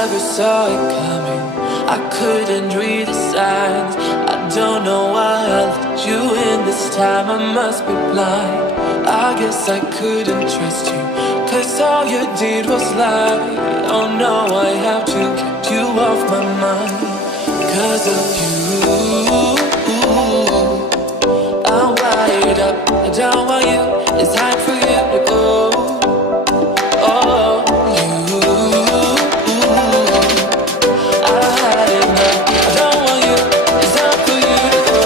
never saw it coming. I couldn't read the signs. I don't know why I let you in this time. I must be blind. I guess I couldn't trust you, 'cause all you did was lie. Oh no, I have to keep you off my mind. 'Cause of you, I'm wired up. I don't want you, it's time for you to go. Oh, you, I had enough. I don't want you, it's time for you to go.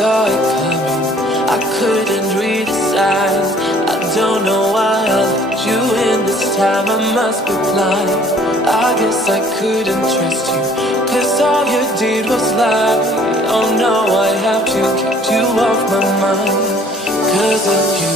Saw it coming. I couldn't read the signs. I don't know why I let you in this time. I must be blind. I guess I couldn't trust you, 'cause all you did was lie. Oh no, I have to keep you off my mind. 'Cause of you,